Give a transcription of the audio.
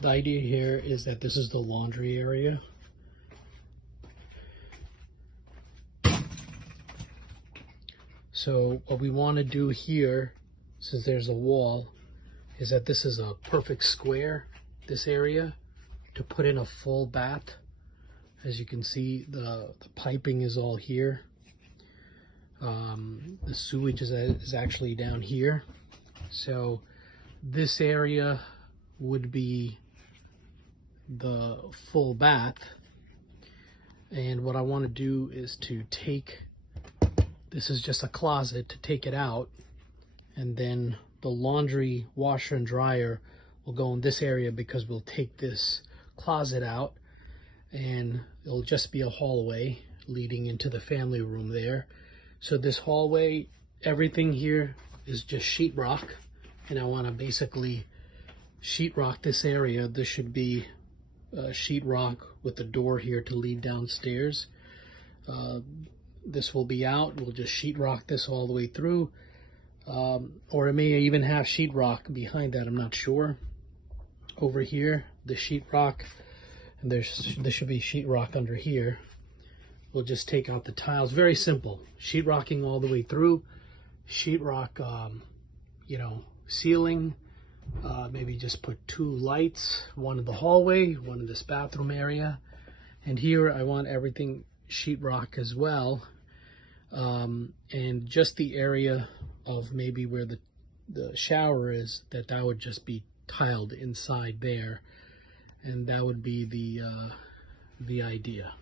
The idea here is that this is the laundry area. So what we want to do here, since there's a wall, is that this is a perfect square, this area, to put in a full bath. As you can see, the piping is all here. The sewage is actually down here. So this area would be the full bath. And what I want to do is to take, this is just a closet, to take it out, and then the laundry washer and dryer will go in this area, because we'll take this closet out and it'll just be a hallway leading into the family room there. So this hallway, everything here is just sheetrock, and I want to basically sheetrock this area. This should be sheetrock with the door here to lead downstairs. This will be out. We'll just sheetrock this all the way through, or it may even have sheetrock behind that. I'm not sure. Over here, the sheetrock, and there should be sheetrock under here. We'll just take out the tiles. Very simple. Sheetrocking all the way through. Sheetrock, ceiling. Maybe just put 2 lights, one in the hallway, one in this bathroom area. And here I want everything sheetrock as well. And just the area of maybe where the shower is, that would just be tiled inside there. And that would be the idea.